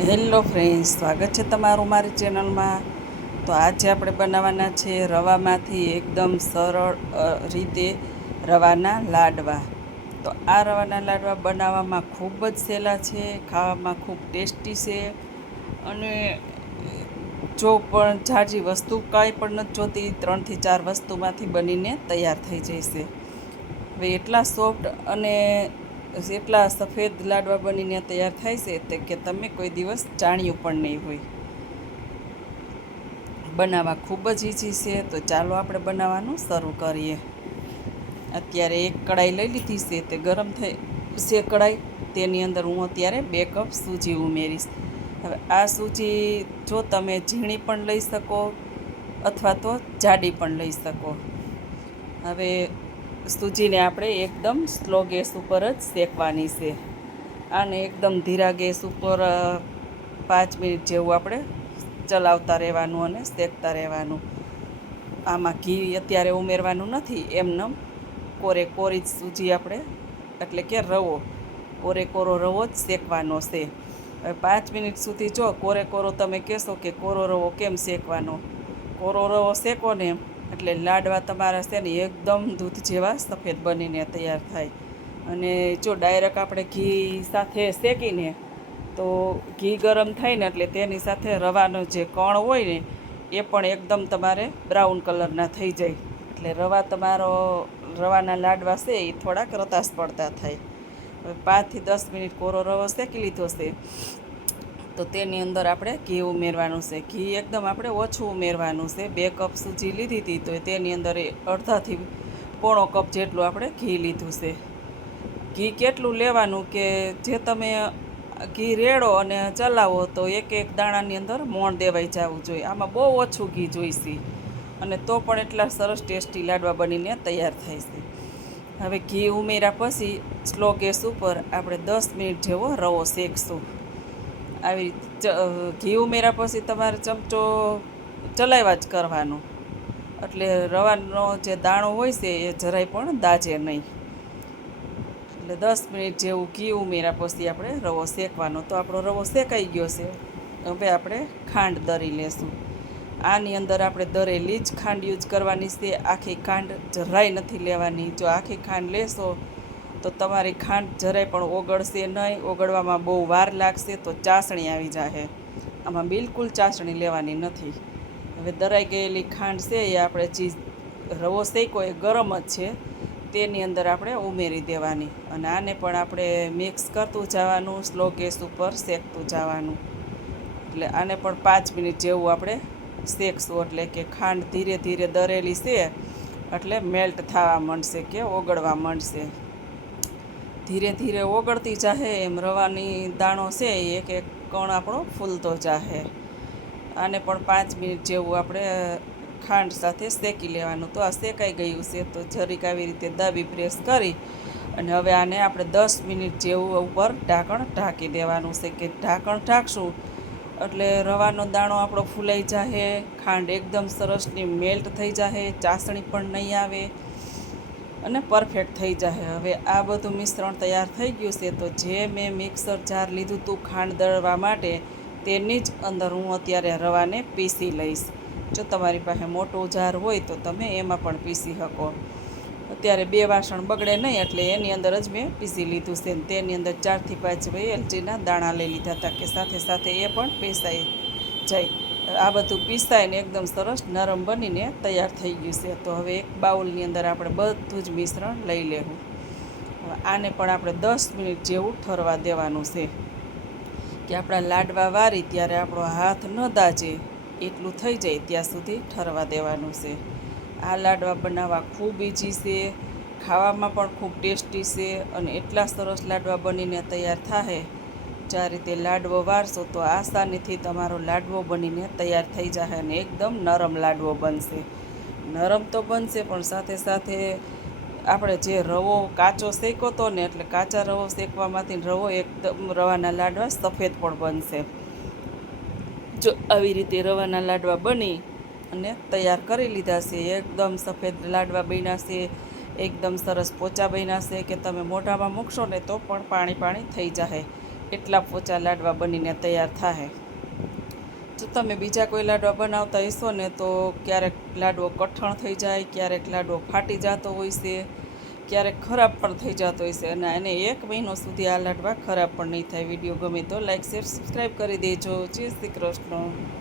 Hello friends, સ્વાગત છે તમારું મારી ચેનલમાં. તો આજે આપણે બનાવવાના છે રવામાંથી એકદમ સરળ રીતે રવાના લાડવા. તો આ રવાના લાડવા બનાવવામાં ખૂબ જ સહેલા છે, ખાવામાં ખૂબ ટેસ્ટી છે અને જો પણ ઝાઝી વસ્તુ કાંઈ પણ નથી જોતી, 3 થી 4 વસ્તુમાંથી બનીને તૈયાર થઈ જશે. હવે એટલા સોફ્ટ અને એટલા સફેદ લાડવા બનીને તૈયાર થાય છે તે કે તમે કોઈ દિવસ જાણ્યું પણ નહીં હોય. બનાવવા ખૂબ જ ઈઝી છે. તો ચાલો આપણે બનાવવાનું શરૂ કરીએ. અત્યારે એક કઢાઈ લઈ લીધી છે, તે ગરમ થઈ છે કઢાઈ. તેની અંદર હું અત્યારે 2 કપ સૂજી ઉમેરીશ. હવે આ સૂજી જો તમે ઝીણી પણ લઈ શકો અથવા તો જાડી પણ લઈ શકો. હવે સૂજીને આપણે એકદમ સ્લો ગેસ ઉપર જ શેકવાની છે. આને એકદમ ધીરા ગેસ ઉપર 5 મિનિટ જેવું આપણે ચલાવતા રહેવાનું અને શેકતા રહેવાનું. આમાં ઘી અત્યારે ઉમેરવાનું નથી, એમને કોરી જ સૂજી આપણે એટલે કે રવો કોરો રવો જ શેકવાનો છે. હવે 5 મિનિટ સુધી જો કોરો તમે કહેશો કે કોરો રવો કેમ શેકવાનો, કોરો રવો શેકો ને એટલે લાડવા તમારા છે ને એકદમ દૂધ જેવા સફેદ બનીને તૈયાર થાય. અને જો ડાયરેક્ટ આપણે ઘી સાથે શેકીને તો ઘી ગરમ થાય ને એટલે તેની સાથે રવાનો જે કણ હોય ને એ પણ એકદમ તમારે બ્રાઉન કલરના થઈ જાય. એટલે રવાના લાડવા છે એ થોડાક રતાશ પડતા થાય. હવે 5 થી 10 મિનિટ કોરો રવો શેકી લીધો છે, તો તેની અંદર આપણે ઘી ઉમેરવાનું છે. ઘી એકદમ આપણે ઓછું ઉમેરવાનું છે. 2 કપ સૂજી લીધી હતી તો તેની અંદર અડધાથી પોણો કપ જેટલું આપણે ઘી લીધું છે. ઘી કેટલું લેવાનું કે જે તમે ઘી રેડો અને ચલાવો તો એક દાણાની અંદર મોણ દેવાઈ જવું જોઈએ. આમાં બહુ ઓછું ઘી જોઈશે અને તો પણ એટલા સરસ ટેસ્ટી લાડવા બનીને તૈયાર થાય છે. હવે ઘી ઉમેર્યા પછી સ્લો ગેસ ઉપર આપણે 10 મિનિટ જેવો રવો શેકશું. આવી રીતે ઘી ઉમેર્યા પછી તમારે ચમચો ચલાવ્યા જ કરવાનો, એટલે રવાનો જે દાણો હોય છે એ જરાય પણ દાજે નહીં. એટલે 10 મિનિટ જેવું ઘી ઉમેર્યા પછી આપણે રવો શેકવાનો. તો આપણો રવો શેકાઈ ગયો છે. હવે આપણે ખાંડ દરી લેશું. આની અંદર આપણે દરેલી જ ખાંડ યુઝ કરવાની છે. આખી ખાંડ જરાય નથી લેવાની. જો આખી ખાંડ લેશો તો તમારી ખાંડ જરાય પણ ઓગળશે નહીં. ઓગળવામાં બહુ વાર લાગશે તો ચાસણી આવી જશે. આમાં બિલકુલ ચાસણી લેવાની નથી. હવે દરાઈ ગયેલી ખાંડ છે એ આપણે રવો શેકો એ ગરમ જ છે તેની અંદર આપણે ઉમેરી દેવાની અને આને પણ આપણે મિક્સ કરતું જવાનું, સ્લો ગેસ ઉપર શેકતું જવાનું. એટલે આને પણ 5 મિનિટ જેવું આપણે શેકશું. એટલે કે ખાંડ ધીરે ધીરે દરેલી છે એટલે મેલ્ટ થવા માંડશે કે ઓગળવા માંડશે. ધીરે ધીરે ઓગળતી જાહે એમ રવાની દાણો છે એ એક કણ આપણો ફૂલતો જાહે. આને પણ 5 મિનિટ જેવું આપણે ખાંડ સાથે શેકી લેવાનું. તો આ શેકાઈ ગયું છે તો જરીક આવી રીતે દાબી પ્રેસ કરી અને હવે આને આપણે 10 મિનિટ જેવું ઉપર ઢાંકણ ઢાંકી દેવાનું છે. કે ઢાંકણ ઢાંકશું એટલે રવાનો દાણો આપણો ફૂલાઈ જાહે, ખાંડ એકદમ સરસની મેલ્ટ થઈ જાહે, ચાસણી પણ નહીં આવે અને પરફેક્ટ થઈ જાય. હવે આ બધું મિશ્રણ તૈયાર થઈ ગયું છે. તો જે મેં મિક્સર જાર લીધું હતું ખાંડ દળવા માટે તેની જ અંદર હું અત્યારે રવાને પીસી લઈશ. જો તમારી પાસે મોટો જાર હોય તો તમે એમાં પણ પીસી શકો. અત્યારે 2 વાસણ બગડે નહીં એટલે એની અંદર જ મેં પીસી લીધું છે. તેની અંદર 4 થી 5 એલચીના દાણા લઈ લીધા હતા કે સાથે સાથે એ પણ પીસાઈ જાય. આ બધું પીસાઈને એકદમ સરસ નરમ બનીને તૈયાર થઈ ગયું છે. તો હવે એક બાઉલની અંદર આપણે બધું જ મિશ્રણ લઈ લેવું. આને પણ આપણે 10 મિનિટ જેવું ઠરવા દેવાનું છે કે આપણા લાડવા વારી ત્યારે આપણો હાથ ન દાજે એટલું થઈ જાય ત્યાં સુધી ઠરવા દેવાનું છે. આ લાડવા બનાવવા ખૂબ ઈઝી છે, ખાવામાં પણ ખૂબ ટેસ્ટી છે અને એટલા સરસ લાડવા બનીને તૈયાર થાય. જે રીતે લાડવો વારશો તો આસાનીથી તમારો લાડવો બનીને તૈયાર થઈ જશે અને એકદમ નરમ લાડવો બનશે. નરમ તો બનશે પણ સાથે સાથે આપણે જે રવો કાચો શેક્યો હતો ને એટલે કાચા રવો શેકવામાંથી રવો એકદમ રવાના લાડવા સફેદ પણ બનશે. જો આવી રીતે રવાના લાડવા બની અને તૈયાર કરી લીધા છે. એકદમ સફેદ લાડવા બન્યા છે, એકદમ સરસ પોચા બન્યા છે કે તમે મોઢામાં મૂકશો ને તો પણ પાણી પાણી થઈ જશે. એટલા પોચા લાડવા બનીને તૈયાર થાય. જો તમે બીજા કોઈ લાડવા બનાવતા હશો ને તો ક્યારેક લાડવો કઠણ થઈ જાય, ક્યારેક લાડવો ફાટી જતો હોય છે, ક્યારેક ખરાબ પણ થઈ જતો હોય છે, અને એને 1 મહિનો સુધી આ લાડવા ખરાબ પણ નહીં થાય. વિડીયો ગમે તો લાઈક શેર સબસ્ક્રાઈબ કરી દેજો. જય શ્રી કૃષ્ણ.